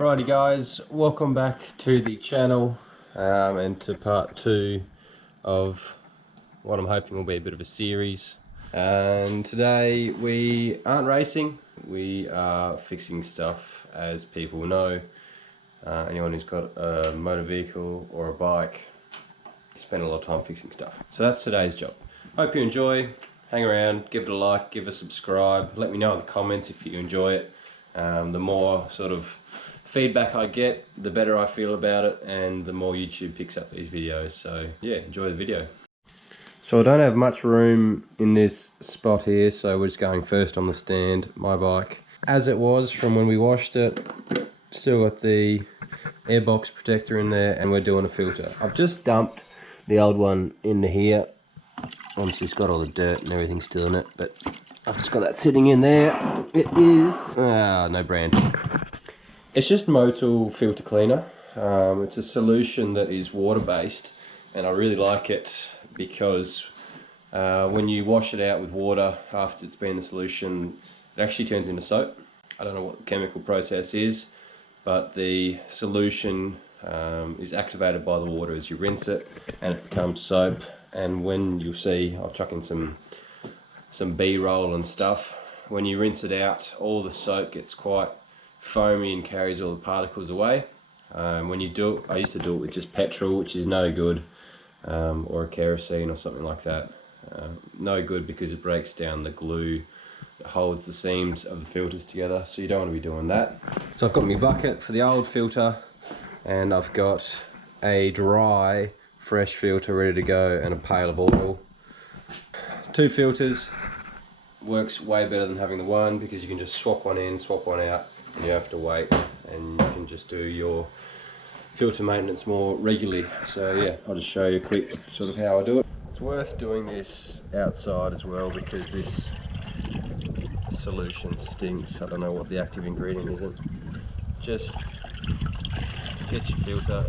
Alrighty guys, welcome back to the channel and to part 2 of what I'm hoping will be a bit of a series. And today we aren't racing, we are fixing stuff. As people know, anyone who's got a motor vehicle or a bike spend a lot of time fixing stuff. So that's today's job. Hope you enjoy, hang around, give it a like, give a subscribe, let me know in the comments if you enjoy it. The more sort of feedback I get, the better I feel about it, and the more YouTube picks up these videos. So yeah, enjoy the video. So I don't have much room in this spot here, so we're just going first on the stand, my bike. As it was from when we washed it, still got the airbox protector in there, and we're doing a filter. I've just dumped the old one into here. Obviously it's got all the dirt and everything still in it, but I've just got that sitting in there. It is, no brand. It's just Motul filter cleaner. It's a solution that is water-based, and I really like it because when you wash it out with water after it's been in the solution, it actually turns into soap. I don't know what the chemical process is, but the solution is activated by the water as you rinse it, and it becomes soap. And when you'll see, I'll chuck in some B-roll and stuff. When you rinse it out, all the soap gets quite foamy and carries all the particles away. When you do it, I used to do it with just petrol, which is no good, or a kerosene or something like that. No good because it breaks down the glue that holds the seams of the filters together, so you don't want to be doing that. So I've got my bucket for the old filter, and I've got a dry, fresh filter ready to go, and a pail of oil. 2 filters works way better than having the one, because you can just swap one in, swap one out, and you have to wait, and you can just do your filter maintenance more regularly. So yeah, I'll just show you a quick sort of how I do it. It's worth doing this outside as well, because this solution stinks. I don't know what the active ingredient isn't. Just get your filter,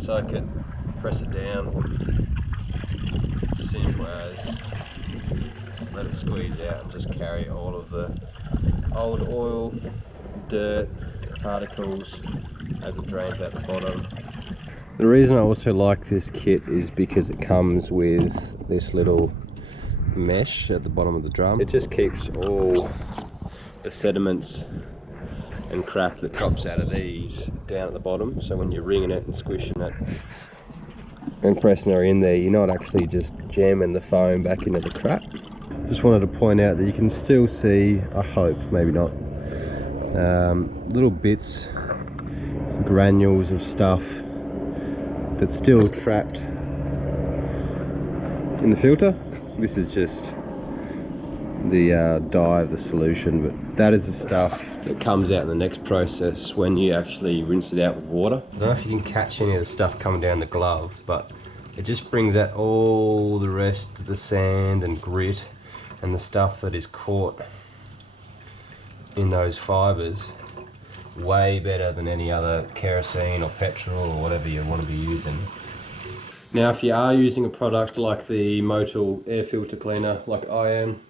soak it, press it down, simple as. Just let it squeeze out and just carry all of the old oil, dirt, particles as it drains out the bottom. The reason I also like this kit is because it comes with this little mesh at the bottom of the drum. It just keeps all the sediments and crap that drops out of these down at the bottom, so when you're wringing it and squishing it and pressing her in there, you're not actually just jamming the foam back into the crap. Just wanted to point out that you can still see, I hope, maybe not, little bits, granules of stuff that's still trapped in the filter. This is just the dye of the solution, but that is the stuff that comes out in the next process when you actually rinse it out with water. I don't know if you can catch any of the stuff coming down the glove, but it just brings out all the rest of the sand and grit and the stuff that is caught in those fibres way better than any other kerosene or petrol or whatever you want to be using. Now if you are using a product like the Motul air filter cleaner like I am,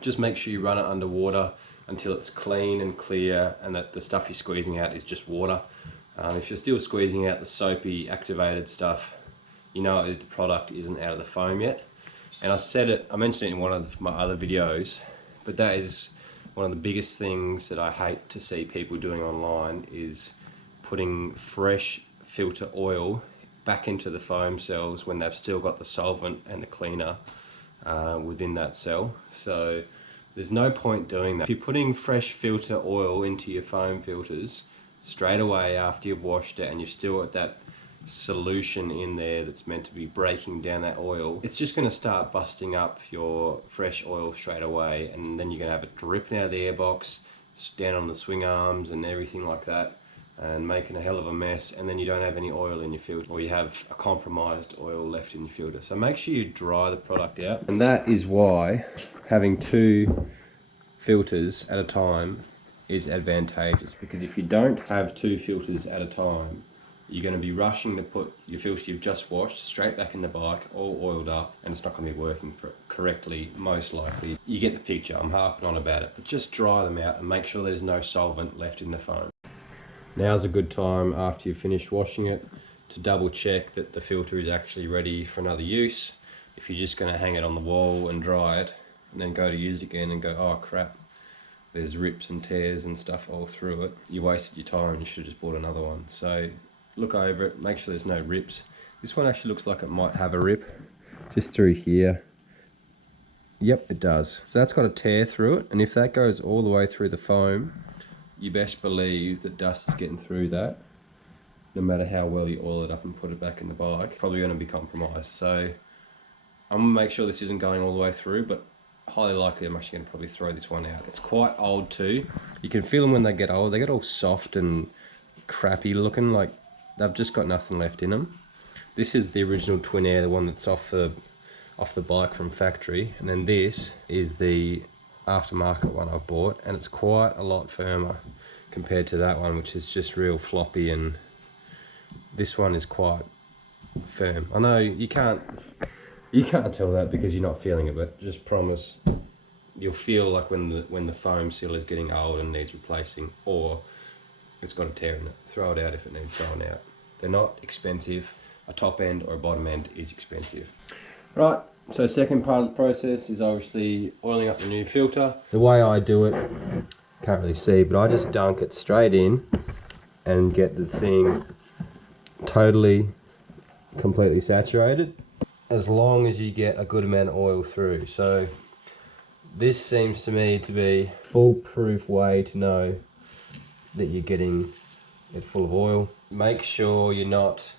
just make sure you run it under water until it's clean and clear, and that the stuff you're squeezing out is just water. If you're still squeezing out the soapy activated stuff, you know the product isn't out of the foam yet. And I mentioned it in one of my other videos, but that is one of the biggest things that I hate to see people doing online, is putting fresh filter oil back into the foam cells when they've still got the solvent and the cleaner within that cell. So there's no point doing that. If you're putting fresh filter oil into your foam filters straight away after you've washed it, and you've still got that solution in there that's meant to be breaking down that oil, it's just going to start busting up your fresh oil straight away, and then you're going to have it dripping out of the airbox, down on the swing arms and everything like that, and making a hell of a mess, and then you don't have any oil in your filter, or you have a compromised oil left in your filter. So make sure you dry the product out, and that is why having 2 filters at a time is advantageous, because if you don't have 2 filters at a time, you're going to be rushing to put your filter you've just washed straight back in the bike, all oiled up, and it's not going to be working correctly, most likely. You get the picture, I'm harping on about it. But just dry them out and make sure there's no solvent left in the foam. Now's a good time after you've finished washing it to double check that the filter is actually ready for another use. If you're just going to hang it on the wall and dry it, and then go to use it again and go, oh crap, there's rips and tears and stuff all through it, you wasted your time, you should have just bought another one. So look over it, make sure there's no rips. This one actually looks like it might have a rip just through here. Yep, it does. So that's got a tear through it, and if that goes all the way through the foam, you best believe that dust is getting through that. No matter how well you oil it up and put it back in the bike, probably going to be compromised. So I'm going to make sure this isn't going all the way through, but highly likely I'm actually going to probably throw this one out. It's quite old too. You can feel them when they get old. They get all soft and crappy looking, like they've just got nothing left in them. This is the original Twin Air, the one that's off the bike from factory, and then this is the aftermarket one I've bought, and it's quite a lot firmer compared to that one, which is just real floppy, and this one is quite firm. I know you can't tell that because you're not feeling it, but just promise you'll feel like when the foam seal is getting old and needs replacing, or it's got a tear in it. Throw it out if it needs thrown out. They're not expensive. A top end or a bottom end is expensive. Right, so second part of the process is obviously oiling up the new filter. The way I do it, can't really see, but I just dunk it straight in and get the thing totally, completely saturated, as long as you get a good amount of oil through. So this seems to me to be a foolproof way to know that you're getting it full of oil. Make sure you're not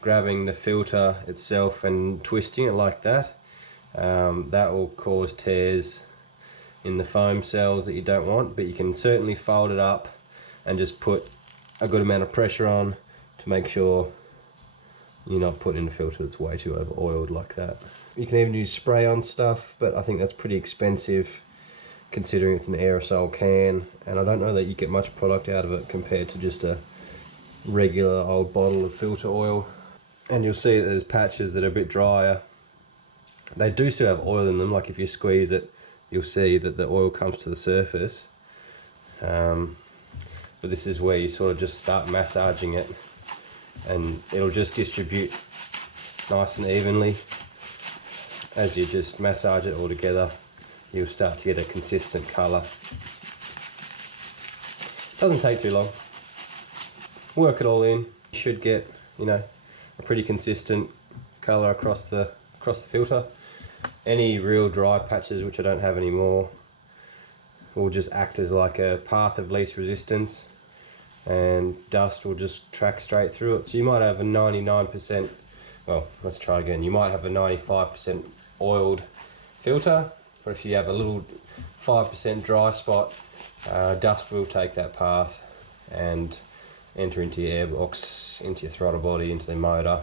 grabbing the filter itself and twisting it like that. That will cause tears in the foam cells that you don't want, but you can certainly fold it up and just put a good amount of pressure on to make sure you're not putting in a filter that's way too over oiled like that. You can even use spray on stuff, but I think that's pretty expensive considering it's an aerosol can, and I don't know that you get much product out of it compared to just a regular old bottle of filter oil. And you'll see that there's patches that are a bit drier. They do still have oil in them, like if you squeeze it, you'll see that the oil comes to the surface. But this is where you sort of just start massaging it, and it'll just distribute nice and evenly. As you just massage it all together, you'll start to get a consistent colour. Doesn't take too long. Work it all in. You should get, you know, a pretty consistent colour across the filter. Any real dry patches, which I don't have anymore, will just act as like a path of least resistance, and dust will just track straight through it. So you might have a 99%, well, let's try again. You might have a 95% oiled filter, but if you have a little 5% dry spot, dust will take that path and enter into your airbox, into your throttle body, into the motor,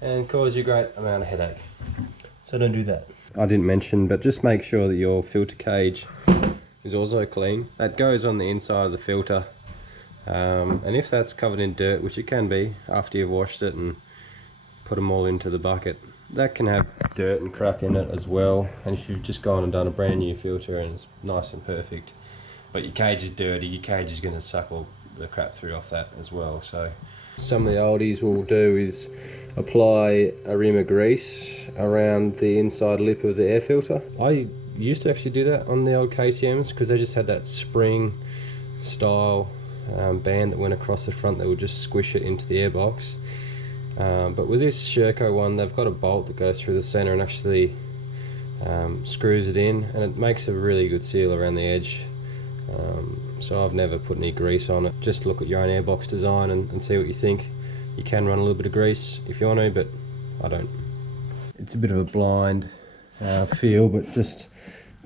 and cause you a great amount of headache. So don't do that. I didn't mention, but just make sure that your filter cage is also clean. That goes on the inside of the filter, and if that's covered in dirt, which it can be after you've washed it and put them all into the bucket, that can have dirt and crap in it as well. And if you've just gone and done a brand new filter and it's nice and perfect, but your cage is dirty, your cage is going to suck all the crap through off that as well. So some of the oldies will do is apply a rim of grease around the inside lip of the air filter. I used to actually do that on the old KTMs because they just had that spring style band that went across the front that would just squish it into the airbox. But with this Sherco one, they've got a bolt that goes through the center and actually screws it in, and it makes a really good seal around the edge. So I've never put any grease on it. Just look at your own airbox design and see what you think. You can run a little bit of grease if you want to, but I don't. It's a bit of a blind feel, but just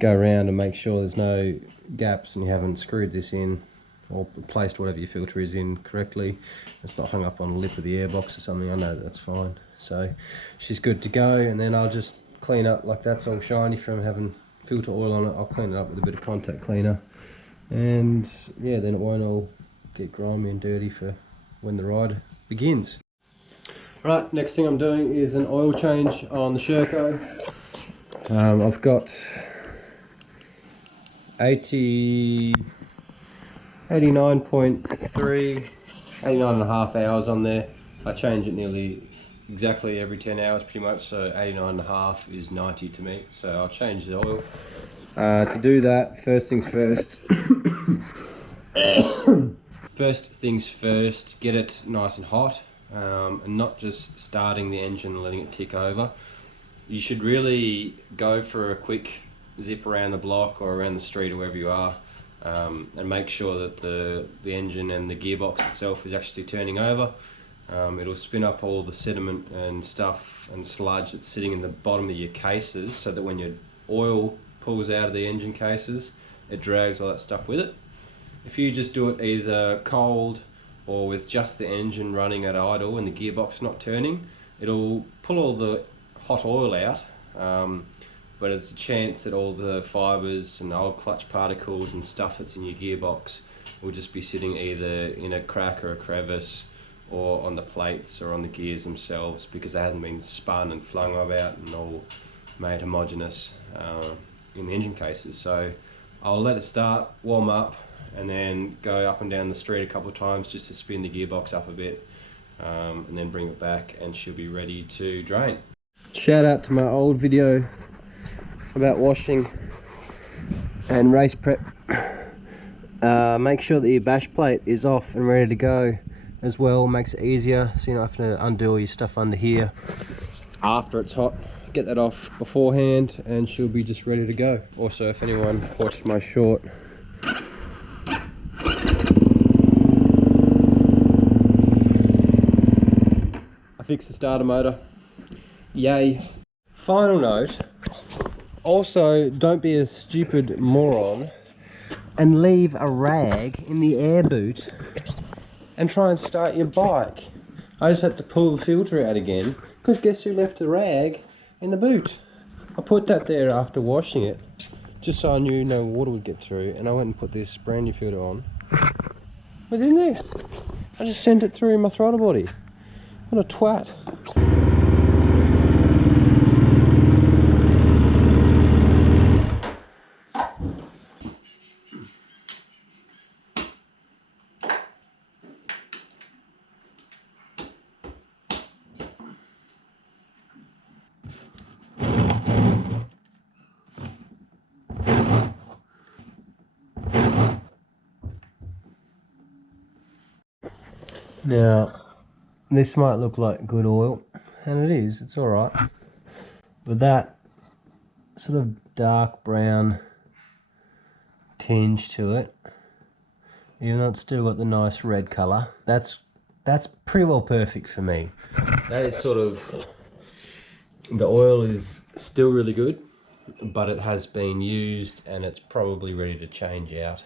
go around and make sure there's no gaps and you haven't screwed this in or placed whatever your filter is in correctly. It's not hung up on the lip of the airbox or something. I know that's fine. So she's good to go, and then I'll just clean up, like that's all shiny from having filter oil on it. I'll clean it up with a bit of contact cleaner, and yeah, then it won't all get grimy and dirty for when the ride begins. Right, next thing I'm doing is an oil change on the Sherco. I've got 89.3, 89.5 hours on there. I change it nearly exactly every 10 hours pretty much, so 89.5 is 90 to me, so I'll change the oil. To do that, first things first, get it nice and hot, and not just starting the engine and letting it tick over. You should really go for a quick zip around the block or around the street or wherever you are, and make sure that the engine and the gearbox itself is actually turning over. It'll spin up all the sediment and stuff and sludge that's sitting in the bottom of your cases, so that when your oil pulls out of the engine cases, it drags all that stuff with it. If you just do it either cold or with just the engine running at idle and the gearbox not turning, it'll pull all the hot oil out, but it's a chance that all the fibres and old clutch particles and stuff that's in your gearbox will just be sitting either in a crack or a crevice, or on the plates or on the gears themselves, because they hasn't been spun and flung about and all made homogeneous in the engine cases. So I'll let it start, warm up, and then go up and down the street a couple of times just to spin the gearbox up a bit, and then bring it back and she'll be ready to drain. Shout out to my old video about washing and race prep. Make sure that your bash plate is off and ready to go as well. Makes it easier, so you don't have to undo all your stuff under here after it's hot. Get that off beforehand and she'll be just ready to go. Also, if anyone watched my short, I fixed the starter motor. Yay. Final note, also don't be a stupid moron and leave a rag in the air boot and try and start your bike. I just had to pull the filter out again, because guess who left the rag in the boot? I put that there after washing it, just so I knew no water would get through, and I went and put this brand new filter on. But in there, I just sent it through in my throttle body. What a twat. Now, this might look like good oil, and it is, it's alright. But that sort of dark brown tinge to it, even though it's still got the nice red colour, that's pretty well perfect for me. That is sort of, the oil is still really good, but it has been used and it's probably ready to change out.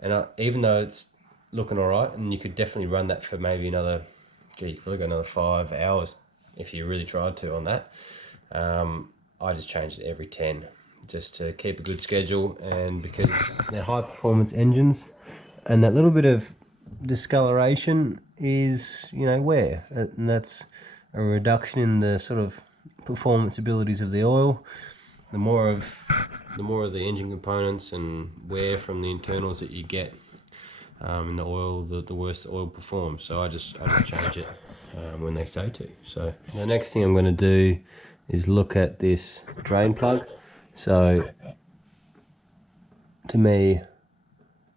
And even though it's looking alright, and you could definitely run that for maybe another, gee, you probably got another 5 hours if you really tried to on that. I just changed it every 10 just to keep a good schedule, and because they're high performance engines, and that little bit of discoloration is, you know, wear, and that's a reduction in the sort of performance abilities of the oil. The more of the engine components and wear from the internals that you get in the oil, the worse the oil performs. So I just change it when they say to. So the next thing I'm going to do is look at this drain plug. So to me,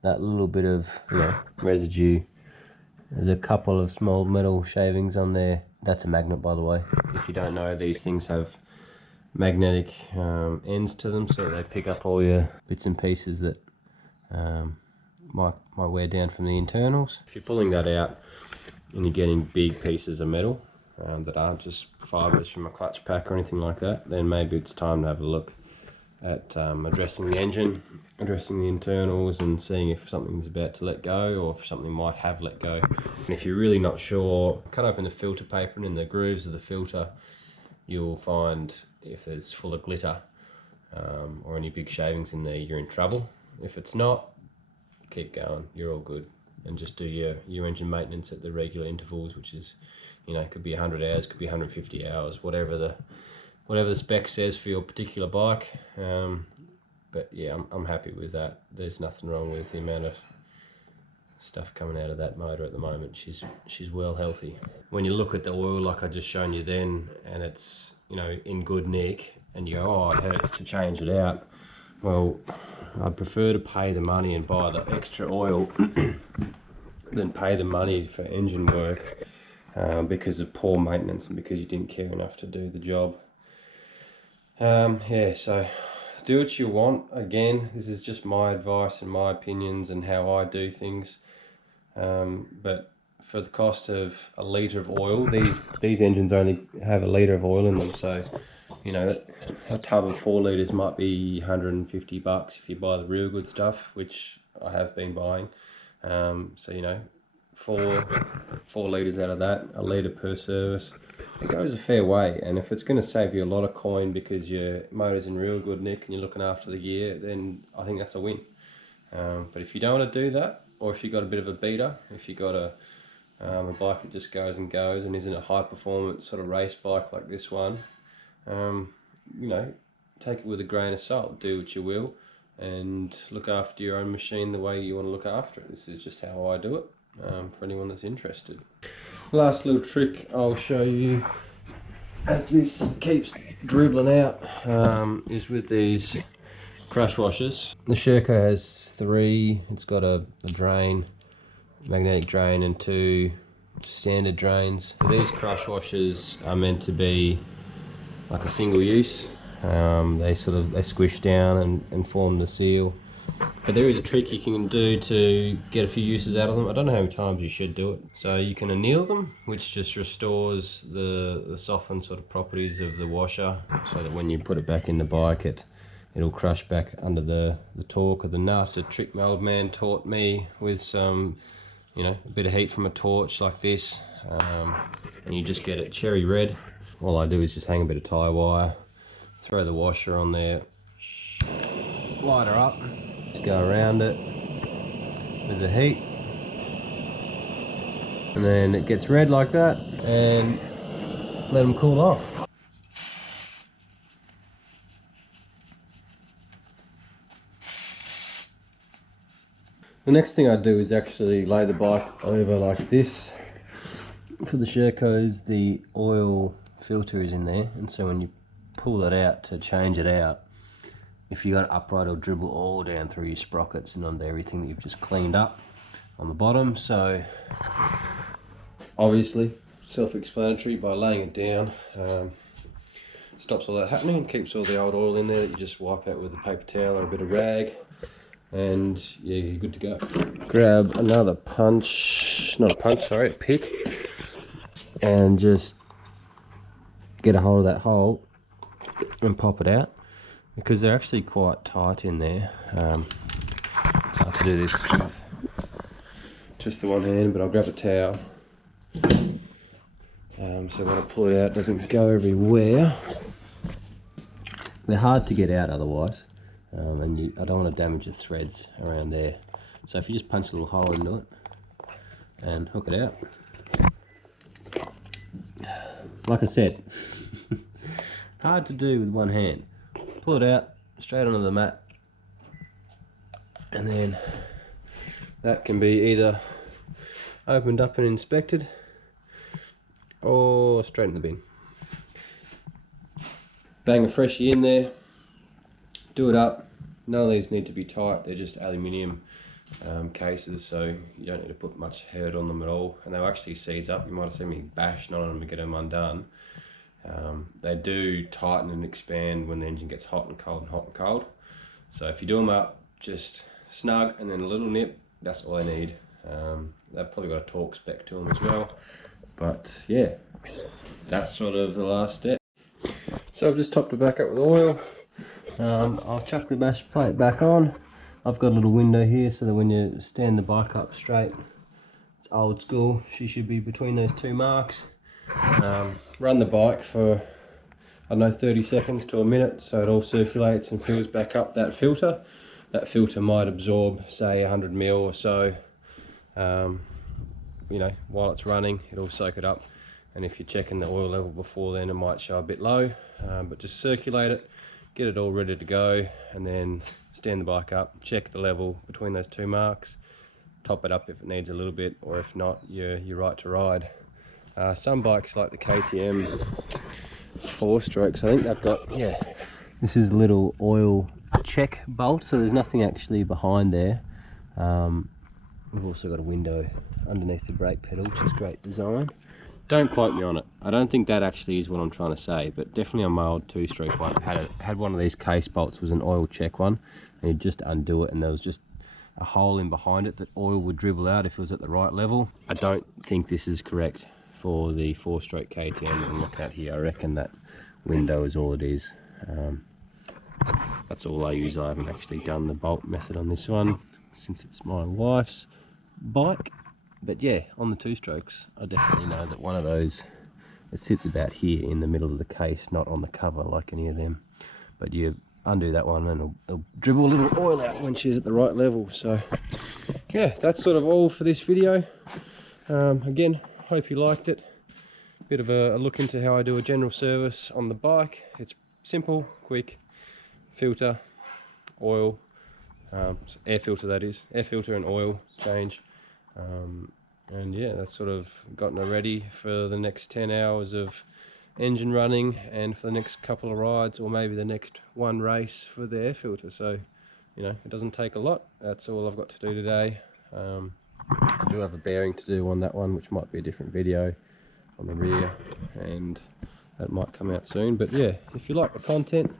that little bit of, you know, residue, there's a couple of small metal shavings on there. That's a magnet, by the way. If you don't know, these things have magnetic ends to them, so they pick up all your bits and pieces that might wear down from the internals. If you're pulling that out and you're getting big pieces of metal that aren't just fibres from a clutch pack or anything like that, then maybe it's time to have a look at addressing the engine, addressing the internals, and seeing if something's about to let go or if something might have let go. And if you're really not sure, cut open the filter paper, and in the grooves of the filter you'll find if it's full of glitter or any big shavings in there, you're in trouble. If it's not, keep going, you're all good. and just do your engine maintenance at the regular intervals, which is, you know, could be 100 hours, could be 150 hours, whatever the spec says for your particular bike. But yeah, I'm happy with that. There's nothing wrong with the amount of stuff coming out of that motor at the moment. She's well healthy. When you look at the oil like I just shown you then, and it's, you know, in good nick, and you go, oh, it hurts to change it out. Well, I'd prefer to pay the money and buy the extra oil than pay the money for engine work because of poor maintenance and because you didn't care enough to do the job. Yeah, so do what you want. Again, this is just my advice and my opinions and how I do things. But for the cost of a litre of oil, these engines only have a litre of oil in them, so you know, a tub of 4 litres might be 150 bucks if you buy the real good stuff, which I have been buying. So you know, four litres out of that, a litre per service, it goes a fair way. And if it's going to save you a lot of coin because your motor's in real good nick and you're looking after the gear, then I think that's a win. But if you don't want to do that, or if you've got a bit of a beater, if you've got a bike that just goes and goes and isn't a high performance sort of race bike like this one, you know, take it with a grain of salt, do what you will, and look after your own machine the way you want to look after it. This is just how I do it, for anyone that's interested. Last little trick I'll show you, as this keeps dribbling out, is with these crush washers. The Sherco has 3, it's got a drain, magnetic drain, and 2 standard drains. So these crush washers are meant to be like a single use. They squish down and form the seal. But there is a trick you can do to get a few uses out of them. I don't know how many times you should do it. So you can anneal them, which just restores the softened sort of properties of the washer, so that when you put it back in the bike, it'll crush back under the torque of the nut. A trick my old man taught me with some, you know, a bit of heat from a torch like this, and you just get it cherry red. All I do is just hang a bit of tie wire, throw the washer on there, light her up, just go around it with the heat, and then it gets red like that, and let them cool off. The next thing I do is actually lay the bike over like this. For the Shercos, the oil filter is in there, and so when you pull it out to change it out, if you got it upright, it'll dribble all down through your sprockets and onto everything that you've just cleaned up on the bottom. So obviously self-explanatory, by laying it down, stops all that happening and keeps all the old oil in there that you just wipe out with a paper towel or a bit of rag, and yeah, you're good to go. Grab another a pick, and just get a hold of that hole and pop it out, because they're actually quite tight in there. It's hard to do this with just the one hand, but I'll grab a towel, so when I pull it out it doesn't go everywhere. They're hard to get out otherwise, and I don't want to damage the threads around there. So if you just punch a little hole into it and hook it out, like I said, hard to do with one hand. Pull it out straight onto the mat, and then that can be either opened up and inspected or straight in the bin. Bang a freshie in there, do it up. None of these need to be tight, they're just aluminium cases, so you don't need to put much hurt on them at all, and they'll actually seize up. You might have seen me bash on them to get them undone. They do tighten and expand when the engine gets hot and cold and hot and cold. So if you do them up just snug and then a little nip, that's all they need. They've probably got a torque spec to them as well, but yeah, that's sort of the last step. So I've just topped it back up with oil. I'll chuck the bash plate back on. I've got a little window here so that when you stand the bike up straight, it's old school, she should be between those 2 marks. Run the bike for, I don't know, 30 seconds to a minute, so it all circulates and fills back up that filter. That filter might absorb, say, 100 ml or so You know, while it's running, it'll soak it up, and if you're checking the oil level before then, it might show a bit low, but just circulate it, get it all ready to go, and then stand the bike up, check the level between those two marks, top it up if it needs a little bit, or if not, you're right to ride. Some bikes like the KTM 4-strokes, I think they've got, yeah, this is a little oil check bolt, so there's nothing actually behind there. We've also got a window underneath the brake pedal, which is great design. Don't quote me on it. I don't think that actually is what I'm trying to say, but definitely on my old 2-stroke one, had one of these case bolts, was an oil check one, and you'd just undo it and there was just a hole in behind it that oil would dribble out if it was at the right level. I don't think this is correct for the 4-stroke KTM I'm looking at here. I reckon that window is all it is. That's all I use. I haven't actually done the bolt method on this one since it's my wife's bike, but yeah, on the 2-strokes I definitely know that one of those, it sits about here in the middle of the case, not on the cover like any of them, but you undo that one and it'll dribble a little oil out when she's at the right level. So yeah, that's sort of all for this video. Again, hope you liked it. Bit of a look into how I do a general service on the bike. It's simple, quick. Filter, oil, air filter, that is, air filter and oil change, and yeah, that's sort of gotten her ready for the next 10 hours of engine running and for the next couple of rides, or maybe the next one race for the air filter. So you know, it doesn't take a lot. That's all I've got to do today. I do have a bearing to do on that one, which might be a different video on the rear, and that might come out soon. But yeah, if you like the content,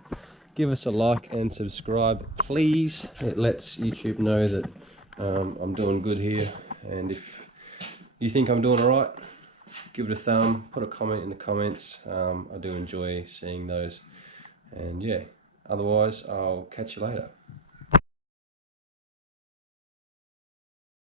give us a like and subscribe, please. It lets YouTube know that I'm doing good here, and if you think I'm doing alright, give it a thumb, put a comment in the comments. I do enjoy seeing those, and yeah, otherwise I'll catch you later.